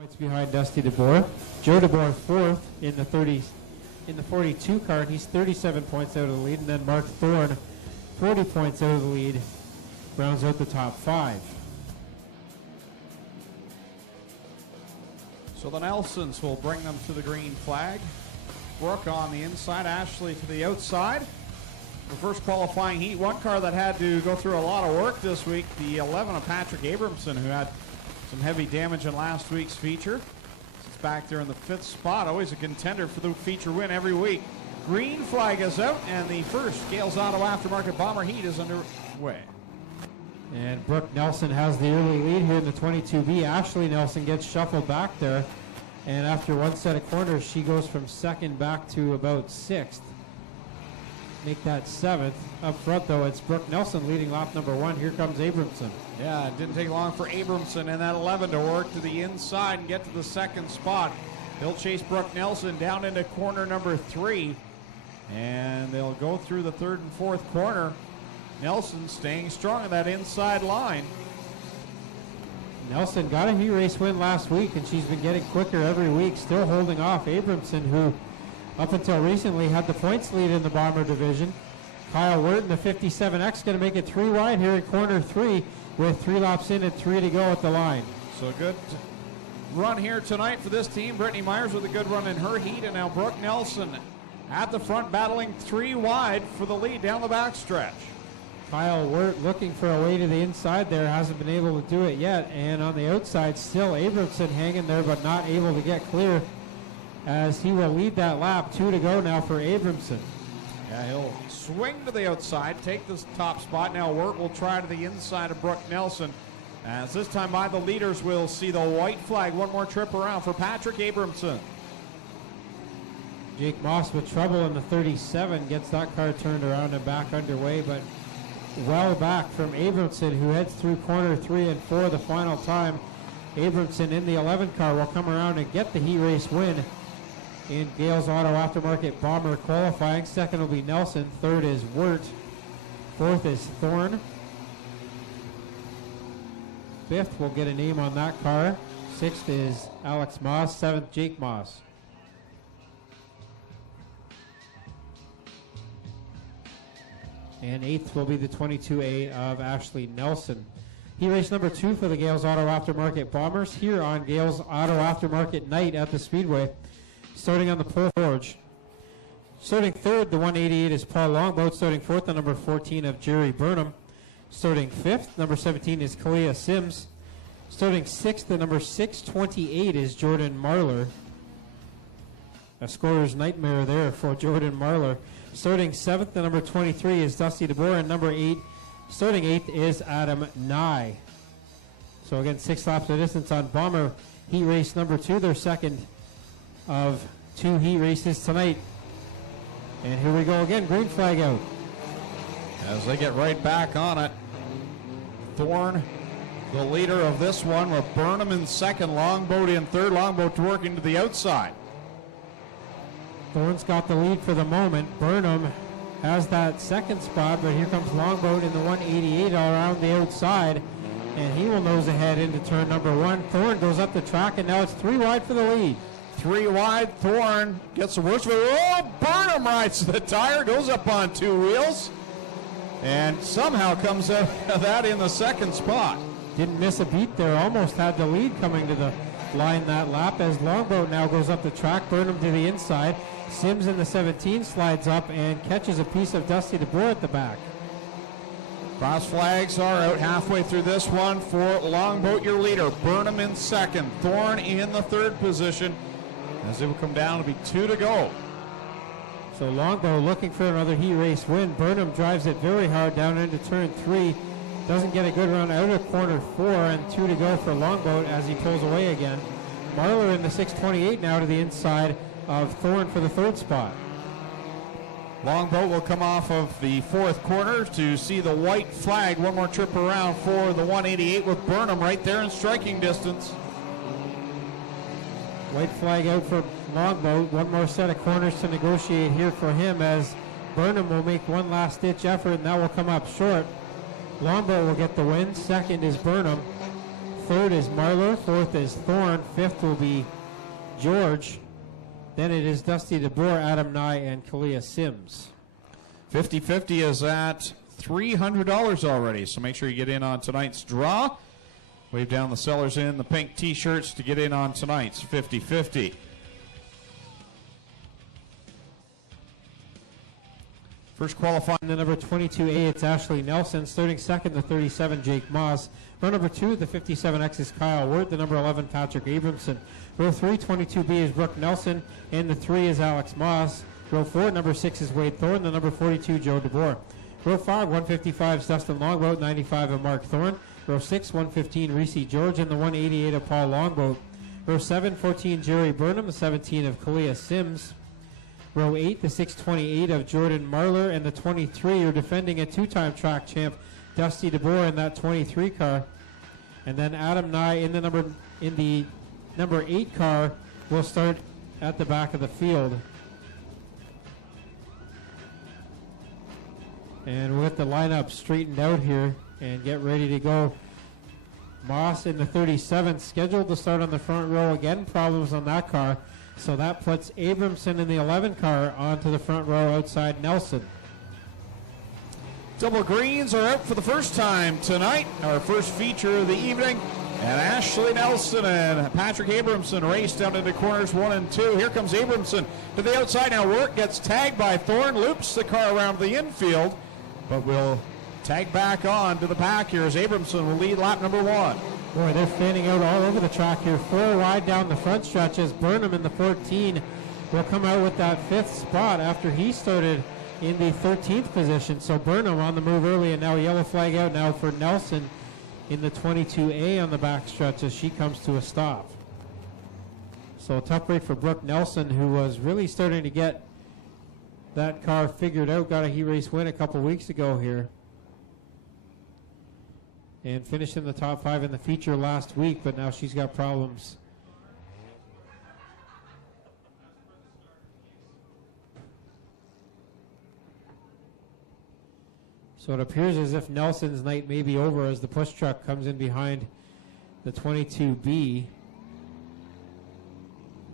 Points behind Dusty DeBoer. Joe DeBoer fourth in the 42 car. He's 37 points out of the lead, and then Mark Thorne 40 points out of the lead, rounds out the top five. So the Nelsons will bring them to the green flag. Brooke on the inside, Ashley to the outside. The first qualifying heat, one car that had to go through a lot of work this week, the 11 of Patrick Abramson, who had some heavy damage in last week's feature. He's back there in the fifth spot, always a contender for the feature win every week. Green flag is out, and the first Gales Auto Aftermarket Bomber heat is underway. And Brooke Nelson has the early lead here in the 22B. Ashley Nelson gets shuffled back there, and after one set of corners, she goes from second back to about sixth. Make that seventh. Up front, though, it's Brooke Nelson leading lap number one. Here comes Abramson. Yeah, it didn't take long for Abramson and that 11 to work to the inside and get to the second spot. They'll chase Brooke Nelson down into corner number 3, and they'll go through the third and fourth corner. Nelson staying strong in that inside line. Nelson got a heat race win last week, and she's been getting quicker every week, still holding off Abramson, who up until recently had the points lead in the Bomber division. Kyle Wirt in the 57X going to make it 3 wide here in corner 3 with 3 laps in and 3 to go at the line. So good run here tonight for this team. Brittany Myers with a good run in her heat, and now Brooke Nelson at the front battling 3 wide for the lead down the backstretch. Kyle Wirt looking for a way to the inside there, hasn't been able to do it yet, and on the outside still Abramson hanging there but not able to get clear, as he will lead that lap. 2 to go now for Abramson. Yeah, he'll swing to the outside, take this top spot. Now Wirt will try to the inside of Brooke Nelson, as this time by the leaders will see the white flag. One more trip around for Patrick Abramson. Jake Moss with trouble in the 37, gets that car turned around and back underway, but well back from Abramson, who heads through corner 3 and 4 the final time. Abramson in the 11 car will come around and get the heat race win in Gales Auto Aftermarket Bomber qualifying. Second will be Nelson, third is Wirt, fourth is Thorne, fifth will get a name on that car, sixth is Alex Moss, seventh Jake Moss. And eighth will be the 22A of Ashley Nelson. Heat race number 2 for the Gales Auto Aftermarket Bombers here on Gales Auto Aftermarket Night at the Speedway. Starting on the pole forge. Starting third, the 188 is Paul Longboat. Starting fourth, the number 14 of Jerry Burnham. Starting fifth, number 17 is Kalia Sims. Starting sixth, the number 628 is Jordan Marler. A scorer's nightmare there for Jordan Marler. Starting seventh, the number 23 is Dusty DeBoer, and number 8, starting eighth is Adam Nye. So again, 6 laps of distance on Bomber heat race number 2, their second of 2 heat races tonight. And here we go again, green flag out. As they get right back on it, Thorne, the leader of this one, with Burnham in second, Longboat in third, Longboat working to the outside. Thorne's got the lead for the moment. Burnham has that second spot, but here comes Longboat in the 188 all around the outside, and he will nose ahead into turn number 1. Thorne goes up the track, and now it's 3 wide for the lead. 3 wide, Thorne gets the worst of it. Oh, Burnham rides the tire, goes up on 2 wheels, and somehow comes out of that in the second spot. Didn't miss a beat there, almost had the lead coming to the line that lap, as Longboat now goes up the track, Burnham to the inside. Sims in the 17 slides up and catches a piece of Dusty DeBoer at the back. Cross flags are out halfway through this one for Longboat, your leader. Burnham in second, Thorne in the third position, as it will come down to be 2 to go. So Longboat looking for another heat race win. Burnham drives it very hard down into turn 3. Doesn't get a good run out of corner 4, and 2 to go for Longboat as he pulls away again. Marler in the 628 now to the inside of Thorne for the third spot. Longboat will come off of the fourth corner to see the white flag. One more trip around for the 188 with Burnham right there in striking distance. White flag out for Longboat. One more set of corners to negotiate here for him, as Burnham will make one last ditch effort, and that will come up short. Longboat will get the win. Second is Burnham. Third is Marlar. Fourth is Thorne. Fifth will be George. Then it is Dusty DeBoer, Adam Nye, and Kalia Sims. 50-50 is at $300 already, so make sure you get in on tonight's draw. Wave down the sellers in the pink T-shirts to get in on tonight's 50-50. First qualifying. The number 22A, it's Ashley Nelson. Starting second, the 37, Jake Moss. Row number 2, the 57X is Kyle Ward. The number 11, Patrick Abramson. Row 3, 22B is Brooke Nelson. And the 3 is Alex Moss. Row 4, number 6 is Wade Thorne. The number 42, Joe DeBoer. Row 5, 155 is Dustin Longboat. 95 of Mark Thorne. Row 6, 115, Reese George. And the 188 of Paul Longboat. Row 7, 14, Jerry Burnham. The 17 of Kalia Sims. Row 8, the 628 of Jordan Marlar, and the 23, you're defending a two-time track champ, Dusty DeBoer, in that 23 car. And then Adam Nye in the number 8 car will start at the back of the field. And with the lineup straightened out here and get ready to go. Moss in the 37, scheduled to start on the front row. Again, problems on that car. So that puts Abramson in the 11 car onto the front row outside Nelson. Double greens are out for the first time tonight. Our first feature of the evening. And Ashley Nelson and Patrick Abramson race down into corners 1 and 2. Here comes Abramson to the outside. Now Work gets tagged by Thorne, loops the car around the infield, but will tag back on to the pack here as Abramson will lead lap number 1. Boy, they're fanning out all over the track here. 4 wide down the front stretch as Burnham in the 14 will come out with that 5th spot after he started in the 13th position. So Burnham on the move early, and now yellow flag out now for Nelson in the 22A on the back stretch as she comes to a stop. So a tough break for Brooke Nelson, who was really starting to get that car figured out. Got a heat race win a couple weeks ago here. And finished in the top 5 in the feature last week, but now she's got problems. So it appears as if Nelson's night may be over as the push truck comes in behind the 22B.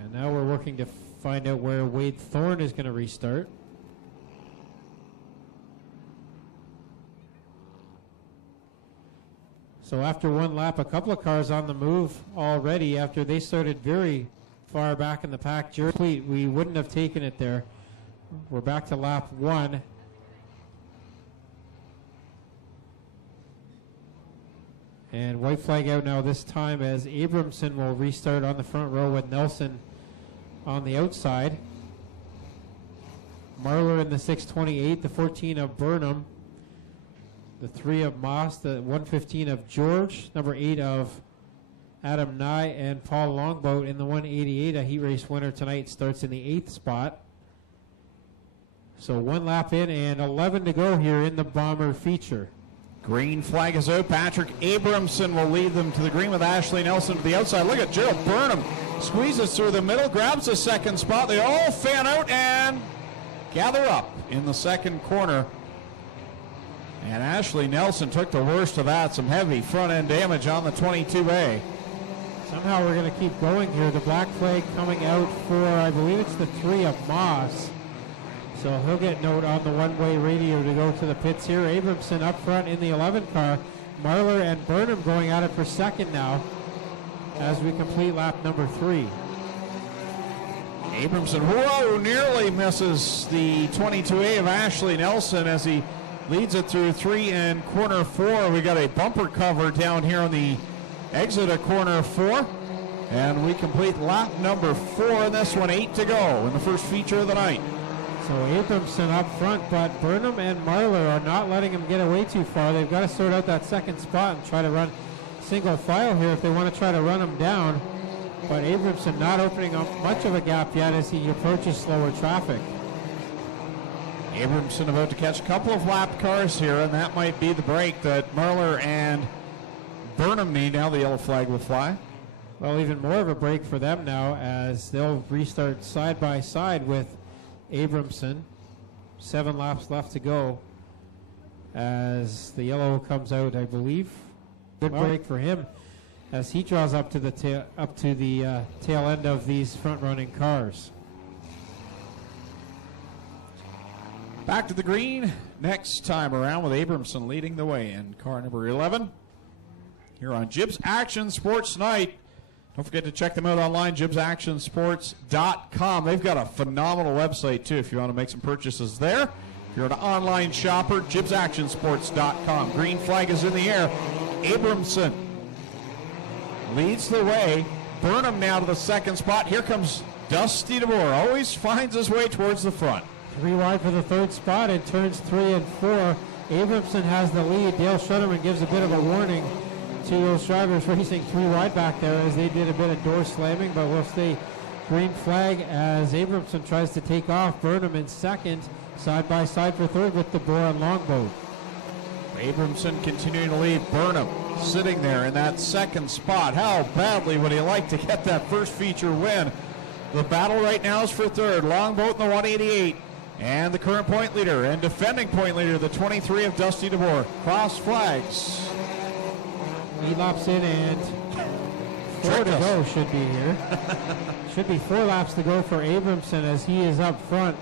And now we're working to find out where Wade Thorne is going to restart. So after one lap, a couple of cars on the move already after they started very far back in the pack. We wouldn't have taken it there. We're back to lap 1. And white flag out now this time as Abramson will restart on the front row with Nelson on the outside. Marlar in the 628, the 14 of Burnham. The 3 of Moss, the 115 of George, number 8 of Adam Nye, and Paul Longboat in the 188. A heat race winner tonight starts in the 8th spot. So 1 lap in and 11 to go here in the Bomber feature. Green flag is out. Patrick Abramson will lead them to the green with Ashley Nelson to the outside. Look at Gerald Burnham. Squeezes through the middle, grabs the 2nd spot. They all fan out and gather up in the 2nd corner. And Ashley Nelson took the worst of that. Some heavy front-end damage on the 22A. Somehow we're going to keep going here. The black flag coming out for, I believe it's the 3 of Moss. So he'll get note on the one-way radio to go to the pits here. Abramson up front in the 11 car. Marlar and Burnham going at it for 2nd now as we complete lap number 3. Abramson, whoa, nearly misses the 22A of Ashley Nelson as he leads it through 3 and corner 4. We got a bumper cover down here on the exit of corner 4. And we complete lap number 4 in this one. 8 to go in the first feature of the night. So Abramson up front, but Burnham and Marlar are not letting him get away too far. They've got to sort out that 2nd spot and try to run single file here if they want to try to run him down. But Abramson not opening up much of a gap yet as he approaches slower traffic. Abramson about to catch a couple of lap cars here, and that might be the break that Marlar and Burnham need. Now the yellow flag will fly. Well, even more of a break for them now as they'll restart side by side with Abramson. 7 laps left to go as the yellow comes out, I believe. Good break for him. as he draws up to the tail end of these front-running cars. Back to the green next time around with Abramson leading the way in car number 11 here on Jibs Action Sports Night. Don't forget to check them out online, jibsactionsports.com. They've got a phenomenal website, too, if you want to make some purchases there. If you're an online shopper, jibsactionsports.com. Green flag is in the air. Abramson leads the way. Burnham now to the second spot. Here comes Dusty DeBoer. Always finds his way towards the front. 3 wide for the third spot in turns 3 and 4. Abramson has the lead. Dale Shutterman gives a bit of a warning to those drivers racing 3 wide back there as they did a bit of door slamming, but we'll stay green flag as Abramson tries to take off. Burnham in second, side by side for third with DeBoer and Longboat. Abramson continuing to lead. Burnham sitting there in that second spot. How badly would he like to get that first feature win? The battle right now is for third. Longboat in the 188. And the current point leader and defending point leader, the 23 of Dusty DeBoer. Cross flags. 8 laps in and 4 to go should be here. Should be 4 laps to go for Abramson as he is up front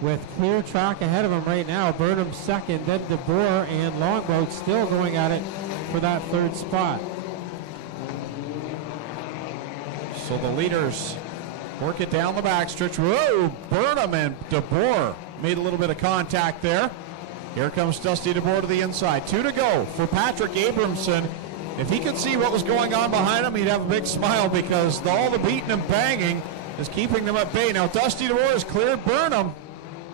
with clear track ahead of him right now. Burnham second, then DeBoer and Longboat still going at it for that third spot. So the leaders work it down the backstretch. Whoa, Burnham and DeBoer made a little bit of contact there. Here comes Dusty DeBoer to the inside. 2 to go for Patrick Abramson. If he could see what was going on behind him, he'd have a big smile because all the beating and banging is keeping them at bay. Now Dusty DeBoer has cleared Burnham.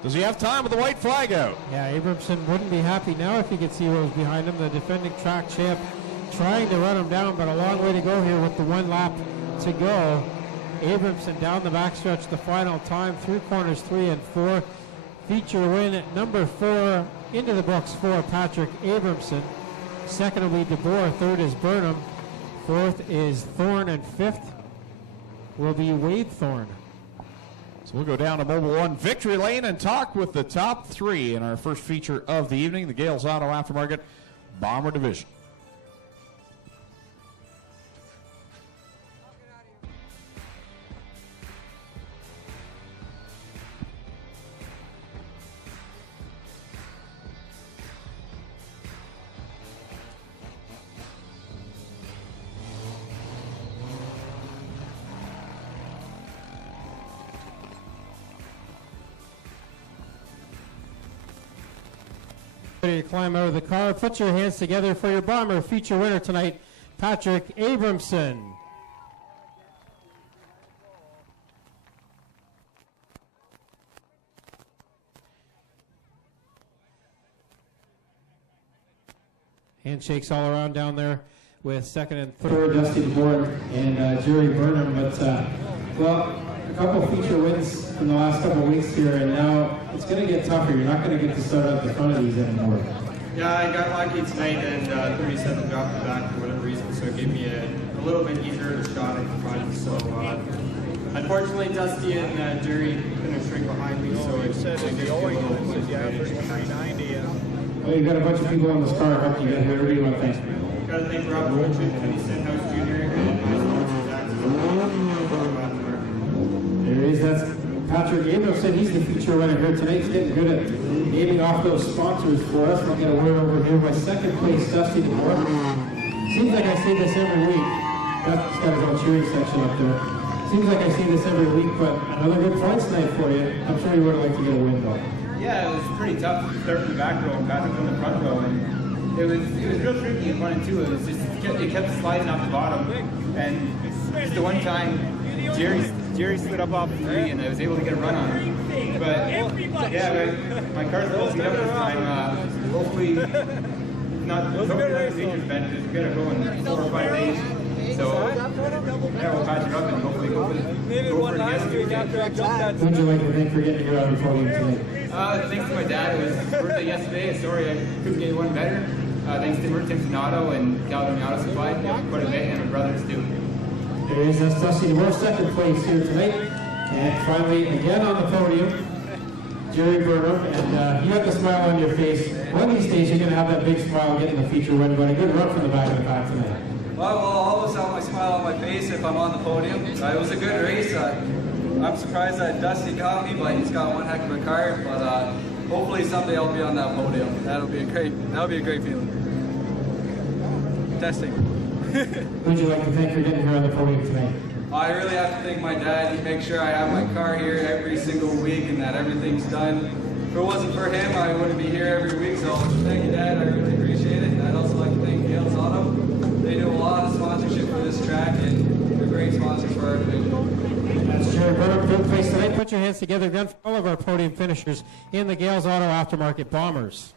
Does he have time with the white flag out? Yeah, Abramson wouldn't be happy now if he could see what was behind him. The defending track champ trying to run him down, but a long way to go here with the 1 lap to go. Abramson down the backstretch, the final time through corners 3 and 4. Feature win at number 4 into the books for Patrick Abramson. Second will be DeBoer, third is Burnham, fourth is Thorne, and fifth will be Wade Thorne. So we'll go down to Mobile One Victory Lane and talk with the top 3 in our first feature of the evening, the Gales Auto Aftermarket Bomber Division. Ready to climb out of the car. Put your hands together for your bomber feature winner tonight, Patrick Abramson. Handshakes all around down there with second and third, Dusty DeBoer and Jerry Burnham. But, well, a couple feature wins in the last couple of weeks here, and now it's going to get tougher. You're not going to get to start at the front of these anymore. Yeah, I got lucky tonight, and 37 dropped me back for whatever reason, so it gave me a little bit easier of a shot at the front. So, unfortunately, Dusty and Jerry finished right behind me, so it just a little Well, you've got a bunch of people on this car helping you get here. Who do you want to thank? Got to thank Rob Richard, Kenny Stenhouse Jr., and There he is. That's Patrick Abramson. He's the feature winner here tonight. He's getting good at naming off those sponsors for us. We'll get a word over here by second place, Dusty DeBoer. Seems like I say this every week. That's got his own cheering section up there. Seems like I say this every week, but another good points night for you. I'm sure you would have liked to get a win, though. Yeah, it was pretty tough to start from the back row and Patrick on the front row, and it was real tricky in 1 and 2. It was just it kept sliding off the bottom, and just the one time Jerry slid up off the 3 and I was able to get a run on him. But yeah, my car's a little beat up this time. Hopefully, not the features bench is going to go in 4 or 5 days. So yeah, we'll patch it up and hopefully go for it again. Who'd you like to thank for getting you out of the podium tonight? Thanks to my dad. It was his birthday yesterday. Sorry I couldn't get one better. Thanks to Tim Donato and Galvin Auto Supply. Quite a bit, and my brothers too. There is Dusty DeBoer, second place here tonight. And finally, again on the podium, Jerry Burnham. And you have the smile on your face. One of these days, you're going to have that big smile getting the feature win, but a good run from the back of the pack tonight. Well, I'll always have my smile on my face if I'm on the podium. It was a good race. I'm surprised that Dusty got me, but he's got one heck of a car. But hopefully someday I'll be on that podium. That'll be a great feeling. Testing. Who would you like to thank for getting here on the podium tonight? I really have to thank my dad. He makes sure I have my car here every single week and that everything's done. If it wasn't for him, I wouldn't be here every week. So thank you, Dad. I really appreciate it. And I'd also like to thank Gales Auto. They do a lot of sponsorship for this track, and they're great sponsors for our division. That's Jared Burnham, third place tonight. Put your hands together again for all of our podium finishers in the Gales Auto Aftermarket Bombers.